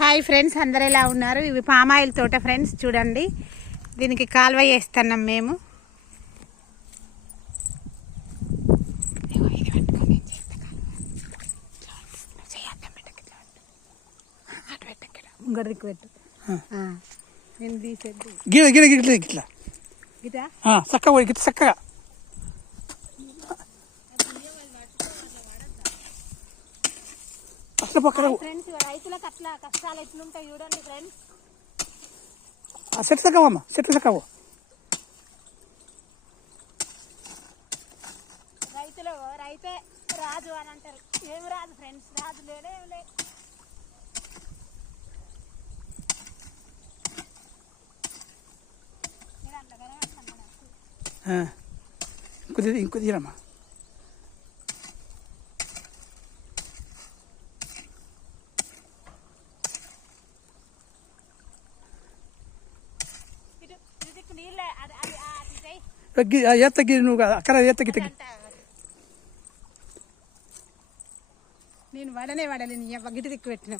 Hi friends, అందరు ఎలా ఉన్నారు? ఇవి పామాయిల్ తోట ఫ్రెండ్స్. చూడండి, దీనికి కాలువ వేస్తున్నాం మేము. గడికి పెట్టు, నేను తీసేద్దు. గిడ గిడ గిట్ల గిట్ల గిటా చక్కగా గిట్ల చక్కగా ఫ్రెండ్స్. రైతులకు అట్లా కష్టాలు ఎట్లుంటాయి చూడండి ఫ్రెండ్స్. చెట్టు చక్కవమ్మా, చెట్టు చక్కవు. రైతులు రైతే రాజు అని అంటారు. ఏమి రాదు ఫ్రెండ్స్, రాజు లేడే ఏమి లేదు. ఇంకొద్దిరమ్మా. ఎత్తగి నువ్వు అక్కడ ఎత్తగి తగ్గి. నేను వడనే వడలేని గిట్టు దిక్కు పెట్టిన.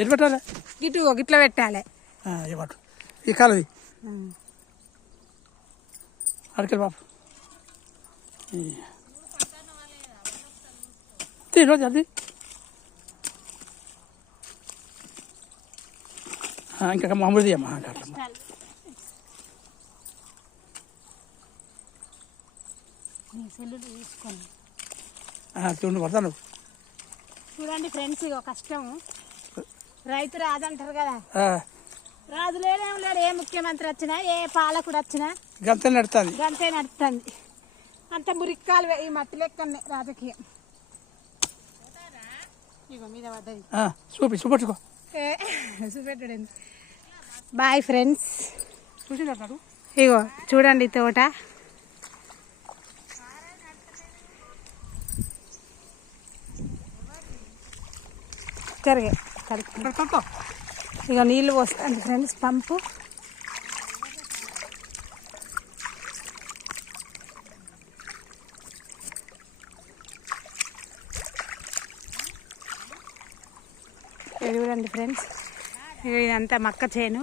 ఎటు పెట్టాలి? గిట్టు గిట్ల పెట్టాలి. ఇవ్వటు ఈ కాలది అడకలి బాబు రోజు అది ఇంకా మామూలుది అమ్మా. పడతాను. చూడండి ఫ్రెండ్స్, ఇగో కష్టం. రైతు రాదు అంటారు కదా, రాజు లేడేం లేడు. ఏ ముఖ్యమంత్రి వచ్చినా, ఏ పాలకుడు వచ్చినా గంతే నడుతుంది, గంతే నడుస్తుంది. అంత మురిక్కాలు ఈ మట్టి లెక్కనే రాజకీయం. ఇగో మీద పడ్డది. చూపెట్టుకో. చూపెట్టాడు. Boy friends. చూసి ఇగో చూడండి తోట. జరిగే ఇక నీళ్ళు పోస్తాండి ఫ్రెండ్స్, పంపు. చూడండి ఫ్రెండ్స్, ఇక ఇదంతా మక్క చేను.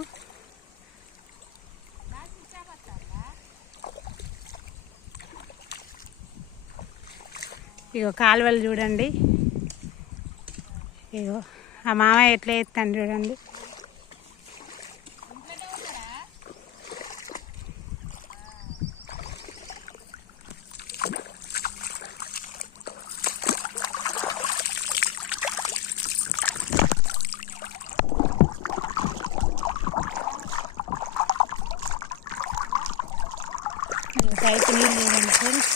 ఇగో కాలువలు చూడండి. ఇగో ఆ మామయ్య ఎట్లా ఎత్తాను చూడండి. రైతు నీళ్ళు చూడండి ఫ్రెండ్స్.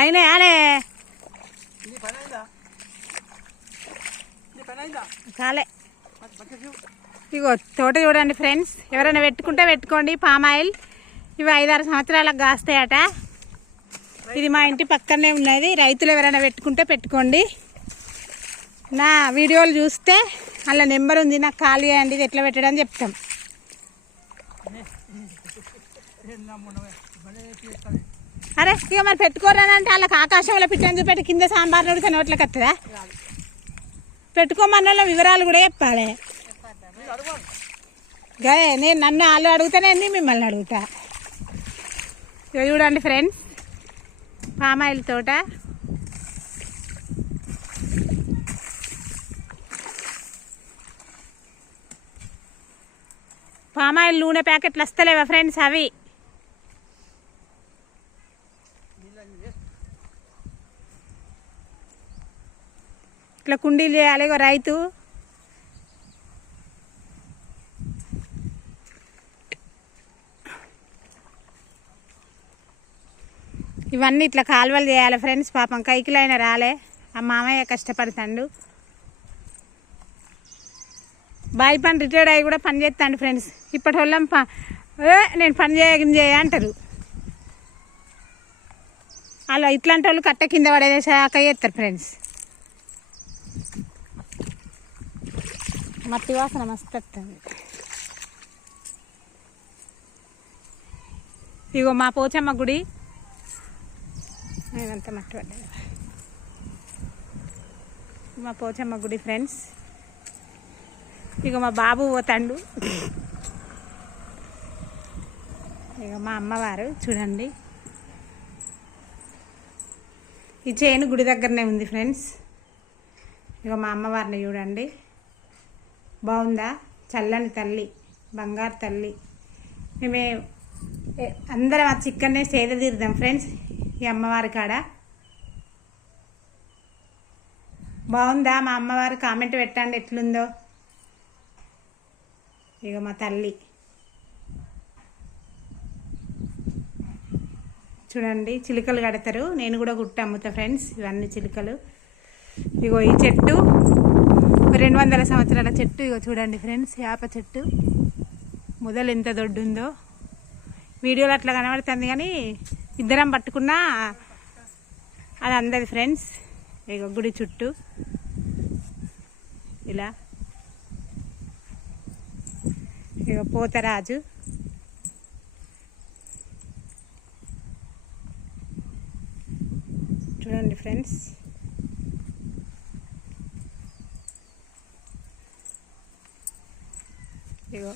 అయినా ఆడే కాలే. ఇగో తోట చూడండి ఫ్రెండ్స్. ఎవరైనా పెట్టుకుంటే పెట్టుకోండి పామాయిల్. ఇవి 5-6 సంవత్సరాలకు కాస్తాయట. ఇది మా ఇంటి పక్కనే ఉన్నది. రైతులు ఎవరైనా పెట్టుకుంటే పెట్టుకోండి. నా వీడియోలు చూస్తే అలా నెంబర్ ఉంది, నాకు కాల్ చేయండి. ఇది ఎట్లా పెట్టడం చెప్తాం. అరే ఇక మరి పెట్టుకోరానంటే వాళ్ళకి ఆకాశంలో పిట్టని చూపెట్టి కింద సాంబార్ నడితే నోట్లకి వస్తుందా? పెట్టుకోమన్న వివరాలు కూడా చెప్పాలి. గదే నేను నన్ను వాళ్ళు అడుగుతానే మిమ్మల్ని అడుగుతా. ఇక చూడండి ఫ్రెండ్స్, పామాయిల్ తోట. పామాయిల్ నూనె ప్యాకెట్లు వస్తలేవా ఫ్రెండ్స్? అవి ఇట్లా కుండీలు చేయాలి. రైతు ఇవన్నీ ఇట్లా కాలువలు చేయాలి ఫ్రెండ్స్. పాపం కైకిలైనా రాలే, ఆ మామయ్య కష్టపడతాడు. బాయ్ పని రిటైర్డ్ అయ్యి కూడా పని చేస్తాను ఫ్రెండ్స్. ఇప్పటి వాళ్ళం నేను పని చేయ అంటారు. అలా ఇట్లాంటి వాళ్ళు కట్ట కింద పడేసాక చేస్తారు ఫ్రెండ్స్. మట్టి వాసన మస్తు వస్తుంది. ఇగో మా పోచమ్మ గుడి, నేనంతా మట్టి పడ్డది. మా పోచమ్మ గుడి ఫ్రెండ్స్. ఇక మా బాబు పోతాండు. ఇక మా అమ్మవారు చూడండి. ఈ చేను గుడి దగ్గరనే ఉంది ఫ్రెండ్స్. ఇక మా అమ్మవారిని చూడండి, బాగుందా? చల్లని తల్లి, బంగారు తల్లి. మేమే అందరం ఆ చిక్కన్నే సేద తీరుదాం ఫ్రెండ్స్ ఈ అమ్మవారి కాడ. బాగుందా మా అమ్మవారు? కామెంట్ పెట్టండి ఎట్లుందో. ఇక మా తల్లి చూడండి, చిలుకలు కడతారు. నేను కూడా గుట్ట అమ్ముతా ఫ్రెండ్స్. ఇవన్నీ చిలుకలు. ఇగో ఈ చెట్టు 200 సంవత్సరాల చెట్టు. ఇగో చూడండి ఫ్రెండ్స్, వేప చెట్టు మొదలు ఎంత దొడ్డుందో. వీడియోలో అట్లా కనబడుతుంది కానీ ఇద్దరం పట్టుకున్నా అది అందది ఫ్రెండ్స్. ఇగో గుడి చుట్టూ ఇలా. ఇక పోతరాజు చూడండి ఫ్రెండ్స్. ఇగో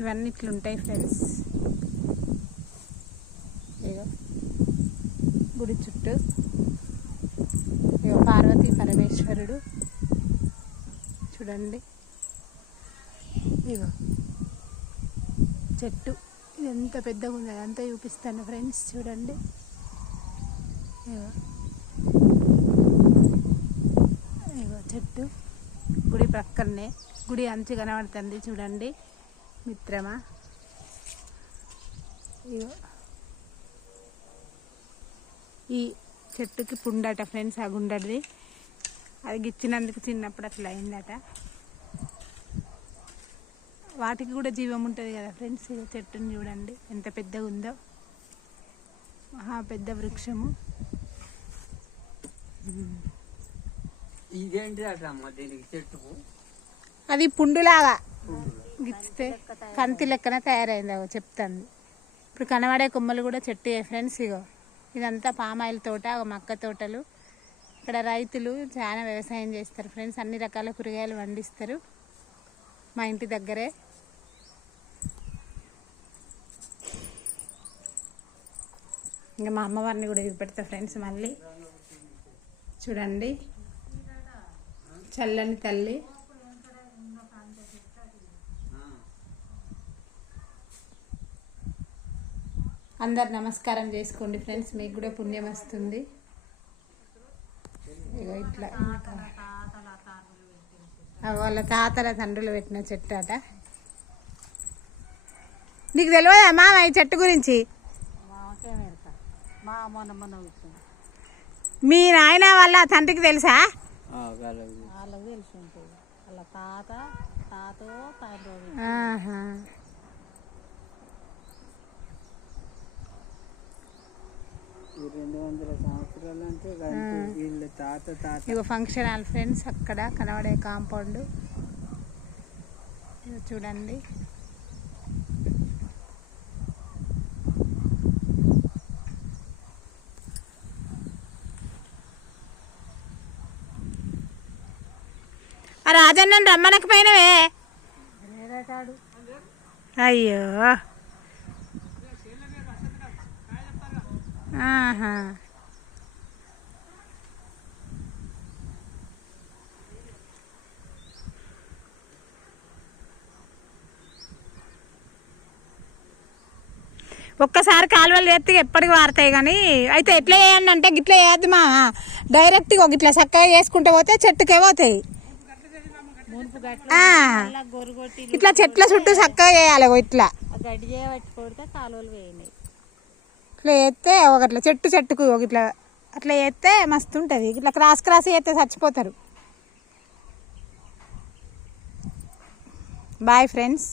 ఇవన్నీ ఇట్లుంటాయి ఫ్రెండ్స్. ఇగో గుడి చుట్టూ ఇగో పార్వతీ పరమేశ్వరుడు చూడండి. ఇగో చెట్టు ఎంత పెద్దగా ఉంది, అదంతా చూపిస్తాను ఫ్రెండ్స్. చూడండి, ఇగో ఇగో చెట్టు గుడి పక్కనే. గుడి అంచు కనబడుతుంది చూడండి మిత్రమా. ఇగో ఈ చెట్టుకి పుండట ఫ్రెండ్స్, ఆ గుండది. అది గిచ్చినందుకు చిన్నప్పుడు అట్లా అయిందట. వాటికి కూడా జీవం ఉంటుంది కదా ఫ్రెండ్స్. ఇక చెట్టుని చూడండి ఎంత పెద్దగా ఉందో, మహా పెద్ద వృక్షము. అది పుండులాగా గిచ్చితే కంతి లెక్కన తయారైంది. అవి చెప్తాను. ఇప్పుడు కనబడే కొమ్మలు కూడా చెట్టు ఫ్రెండ్స్. ఇగో ఇదంతా పామాయిల్ తోట, మక్క తోటలు. ఇక్కడ రైతులు చాలా వ్యవసాయం చేస్తారు ఫ్రెండ్స్. అన్ని రకాల కూరగాయలు పండిస్తారు మా ఇంటి దగ్గరే. ఇంకా మా అమ్మవారిని కూడా చూపెడతా ఫ్రెండ్స్. మళ్ళీ చూడండి, చల్లని తల్లి. అందరు నమస్కారం చేసుకోండి ఫ్రెండ్స్, మీకు కూడా పుణ్యం వస్తుంది. ఇక ఇట్లా వాళ్ళ తాతల తండ్రులు పెట్టిన చెట్టు అట. నీకు తెలియదా మా ఈ చెట్టు గురించి? మీ నాయన వాళ్ళ తండ్రికి తెలుసా? వాళ్ళకి తెలిసి ఉంటుంది. వాళ్ళ తాతో తాత 200 సంవత్సరాలు అంటే వీళ్ళ తాత. ఇగో ఫంక్షన్ హాల్ ఫ్రెండ్స్, అక్కడ కనబడే కాంపౌండ్ చూడండి. ఆ రాజన్నని రమ్మనకపోయినవే. అయ్యో, ఆహా. ఒక్కసారి కాలువలు చేస్తే ఎప్పటికి వారుతాయి. కానీ అయితే ఎట్లా చేయండి అంటే గిట్లా చేయద్దు మా, డైరెక్ట్గా గిట్లా చక్కగా చేసుకుంటూ పోతే చెట్టుకే పోతాయి. ఇట్లా చెట్ల చుట్టూ చక్కగా చేయాలి. ఇట్లా గడ్డి చేయబట్టి కొడితే కాలువలు వేయండి. ఇట్లా చేస్తే ఒకట్లా చెట్టుకు ఇట్లా అట్లా చేస్తే మస్తు ఉంటుంది. ఇట్లా క్రాస్ క్రాస్ చేస్తే చచ్చిపోతారు. Boy friends.